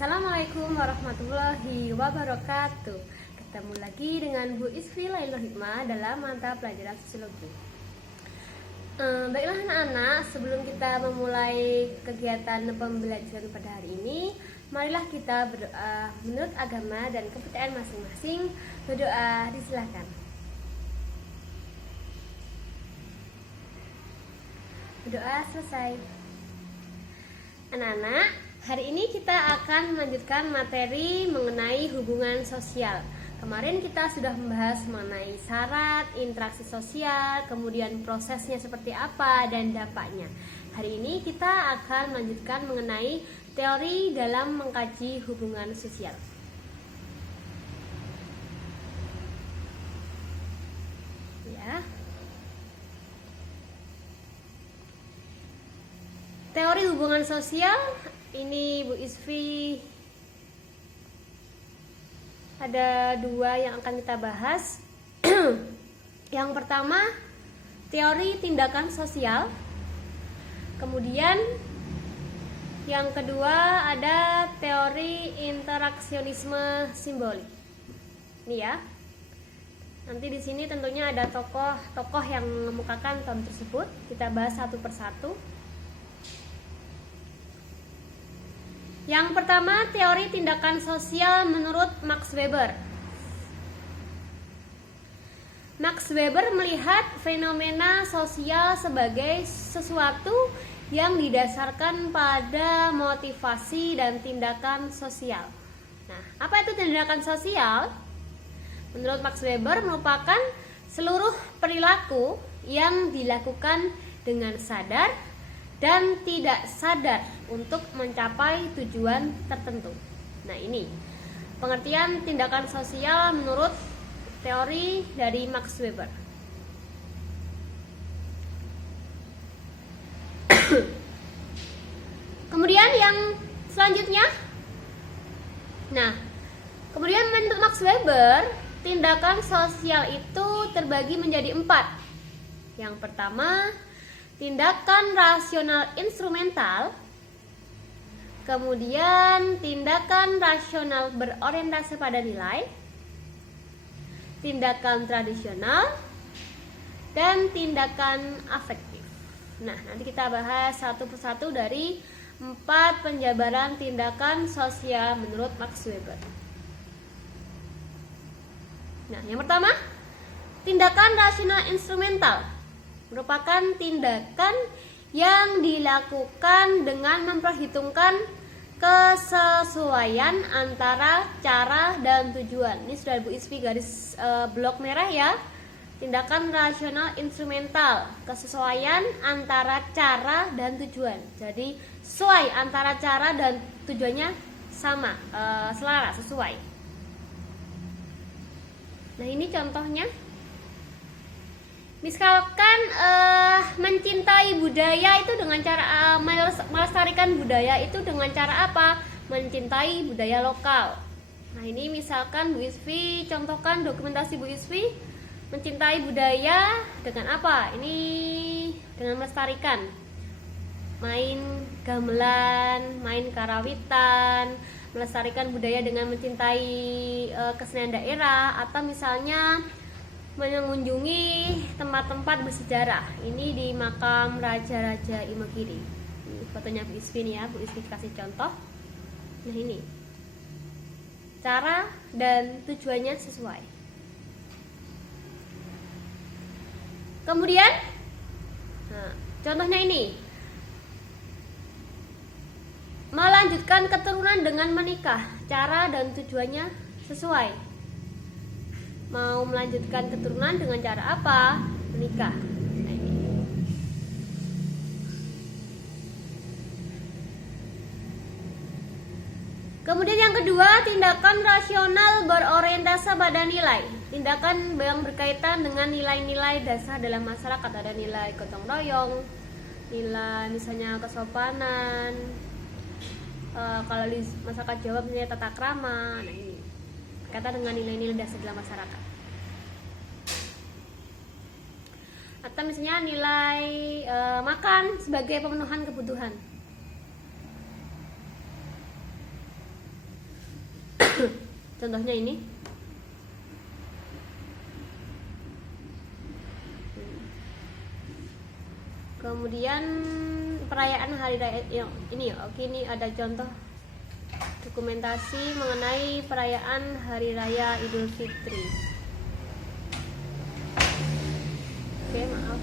Assalamualaikum warahmatullahi wabarakatuh. Ketemu lagi dengan Bu Isfi Lailul Hikmah dalam mata pelajaran sosiologi. Baiklah anak-anak, sebelum kita memulai kegiatan pembelajaran pada hari ini, marilah kita berdoa menurut agama dan kepercayaan masing-masing. Berdoa disilahkan. Berdoa selesai. Anak-anak, hari ini kita akan melanjutkan materi mengenai hubungan sosial. Kemarin kita sudah membahas mengenai syarat, interaksi sosial, kemudian prosesnya seperti apa dan dampaknya. Hari ini kita akan melanjutkan mengenai teori dalam mengkaji hubungan sosial. Ya. Teori hubungan sosial ini Bu Isfi ada dua yang akan kita bahas. Yang pertama, teori tindakan sosial. Kemudian yang kedua ada teori interaksionisme simbolik. Ini ya. Nanti di sini tentunya ada tokoh yang mengemukakan term tersebut. Kita bahas satu persatu. Yang pertama, teori tindakan sosial menurut Max Weber. Max Weber melihat fenomena sosial sebagai sesuatu yang didasarkan pada motivasi dan tindakan sosial. Nah, apa itu tindakan sosial? Menurut Max Weber merupakan seluruh perilaku yang dilakukan dengan sadar dan tidak sadar untuk mencapai tujuan tertentu. Nah, ini pengertian tindakan sosial menurut teori dari Max Weber. Kemudian yang selanjutnya, kemudian menurut Max Weber, tindakan sosial itu terbagi menjadi 4. Yang pertama, tindakan rasional instrumental, kemudian tindakan rasional berorientasi pada nilai, tindakan tradisional, dan tindakan afektif. Nah, nanti kita bahas satu persatu dari 4 penjabaran tindakan sosial menurut Max Weber. Nah, yang pertama, tindakan rasional instrumental merupakan tindakan yang dilakukan dengan memperhitungkan kesesuaian antara cara dan tujuan. Ini sudah Bu Isfi garis blok merah ya. Tindakan rasional instrumental, kesesuaian antara cara dan tujuan. Jadi sesuai antara cara dan tujuannya sama, selaras, sesuai. Nah, ini contohnya. Misalkan mencintai budaya itu dengan cara melestarikan budaya itu dengan cara apa? Mencintai budaya lokal. Nah, ini misalkan Bu Isfi contohkan dokumentasi Bu Isfi mencintai budaya dengan apa? Ini dengan melestarikan. Main gamelan, main karawitan, melestarikan budaya dengan mencintai kesenian daerah, atau misalnya mengunjungi tempat-tempat bersejarah. Ini di makam Raja-Raja Imogiri. Ini fotonya Bu Isfi nih ya, Bu Isfi kasih contoh. Nah, ini cara dan tujuannya sesuai. Kemudian, contohnya ini, melanjutkan keturunan dengan menikah. Cara dan tujuannya sesuai. Mau melanjutkan keturunan dengan cara apa? Menikah. Nah, ini. Kemudian yang kedua, tindakan rasional berorientasi pada nilai. Tindakan yang berkaitan dengan nilai-nilai dasar dalam masyarakat. Ada nilai gotong royong, nilai misalnya kesopanan, kalau di masyarakat Jawa misalnya tata krama. Nah, ini kata dengan nilai-nilai dasar dalam masyarakat. Atau misalnya nilai makan sebagai pemenuhan kebutuhan. Contohnya ini. Kemudian perayaan hari raya yang ini ya. Oke, ini ada contoh dokumentasi mengenai perayaan hari raya Idul Fitri. Oke, maaf.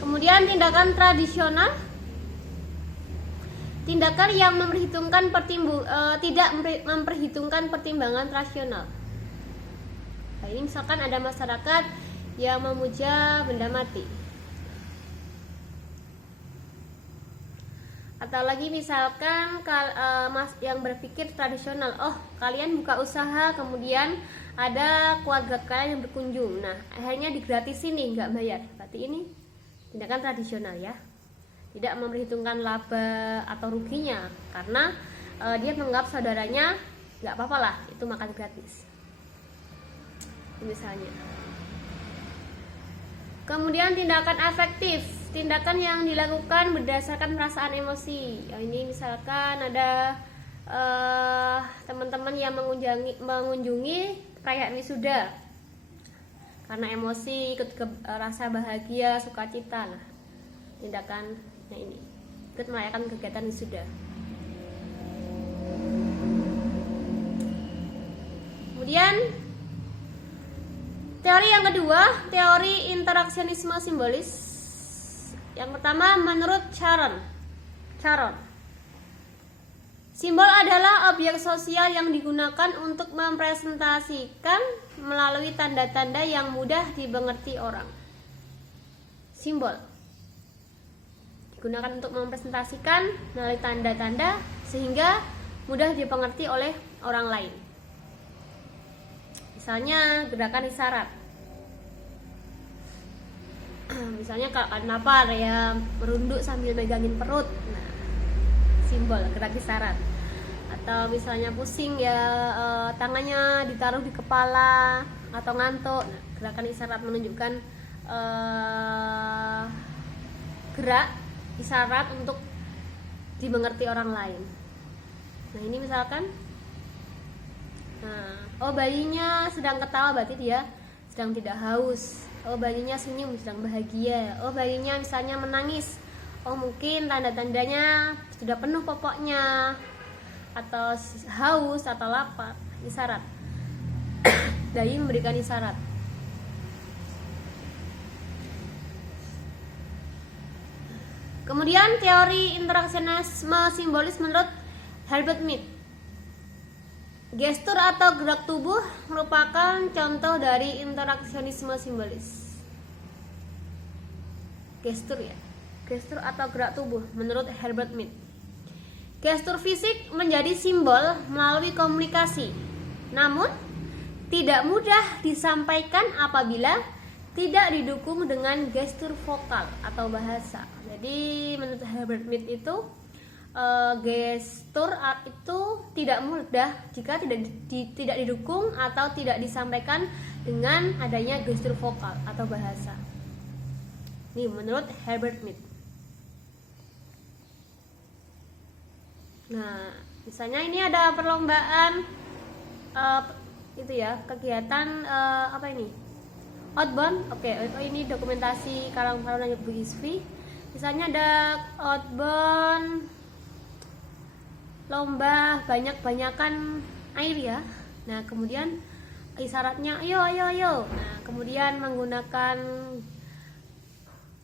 Kemudian tindakan tradisional, tindakan yang tidak memperhitungkan pertimbangan rasional. Nah, ini misalkan ada masyarakat yang memuja benda mati. Atau lagi misalkan yang berpikir tradisional, oh kalian buka usaha, kemudian ada keluarga kalian yang berkunjung, nah akhirnya digratisin nih, nggak bayar. Berarti ini tindakan tradisional ya, tidak memperhitungkan laba atau ruginya, karena dia menganggap saudaranya nggak apa-apa lah itu makan gratis misalnya. Kemudian tindakan afektif, tindakan yang dilakukan berdasarkan perasaan emosi. Ini misalkan ada teman-teman yang mengunjungi perayaan wisuda karena emosi, ikut rasa bahagia, sukacita. Nah, tindakannya ini ikut merayakan kegiatan wisuda. Kemudian teori yang kedua, teori interaksionisme simbolis. Yang pertama, menurut Sharon, simbol adalah objek sosial yang digunakan untuk mempresentasikan melalui tanda-tanda yang mudah dimengerti orang. Simbol digunakan untuk mempresentasikan melalui tanda-tanda sehingga mudah dipengerti oleh orang lain. Misalnya gerakan isyarat. Misalnya kalau kenapa ya merunduk sambil megangin perut, nah simbol gerak isyarat. Atau misalnya pusing ya tangannya ditaruh di kepala atau ngantuk, nah, gerakan isyarat menunjukkan gerak isyarat untuk dimengerti orang lain. Nah ini misalkan, nah, oh bayinya sedang ketawa berarti dia sedang tidak haus. Oh bayinya senyum sedang bahagia. Oh bayinya misalnya menangis, oh mungkin tanda-tandanya sudah penuh popoknya, atau haus atau lapar. Isyarat. Bayi memberikan isyarat. Kemudian teori interaksionisme simbolis menurut Herbert Mead. Gestur atau gerak tubuh merupakan contoh dari interaksionisme simbolis. Gestur ya, gestur atau gerak tubuh menurut Herbert Mead. Gestur fisik menjadi simbol melalui komunikasi, namun tidak mudah disampaikan apabila tidak didukung dengan gestur vokal atau bahasa. Jadi menurut Herbert Mead itu gestur itu tidak mudah jika tidak didukung atau tidak disampaikan dengan adanya gestur vokal atau bahasa. Ini menurut Herbert Mead. Nah, misalnya ini ada perlombaan itu ya, kegiatan apa ini? Outbound. Oke, ini dokumentasi Karang Taruna Bu Isfi. Misalnya ada outbound lomba banyak-banyakan air ya. Nah, kemudian isyaratnya ayo. Nah, kemudian menggunakan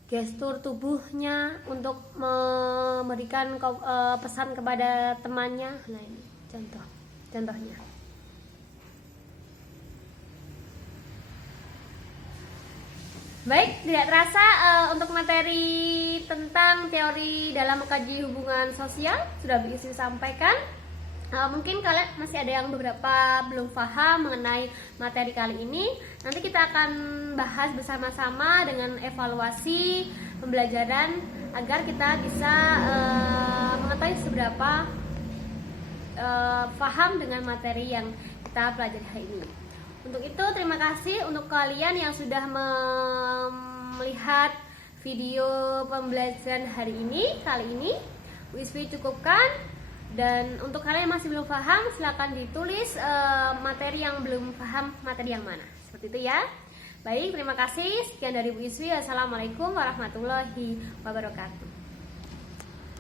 gestur tubuhnya untuk memberikan pesan kepada temannya. Nah, ini contohnya. Baik, tidak terasa untuk materi tentang teori dalam mengkaji hubungan sosial sudah bisa disampaikan. Mungkin kalian masih ada yang beberapa belum paham mengenai materi kali ini. Nanti kita akan bahas bersama-sama dengan evaluasi pembelajaran agar kita bisa mengetahui seberapa paham dengan materi yang kita pelajari hari ini. Untuk itu terima kasih untuk kalian yang sudah melihat video pembelajaran hari ini. Kali ini Bu Isfi cukupkan Dan untuk kalian yang masih belum paham, silakan ditulis materi yang belum paham, materi yang mana. Seperti itu ya. Baik, terima kasih. Sekian dari Bu Iswi. Assalamualaikum warahmatullahi wabarakatuh.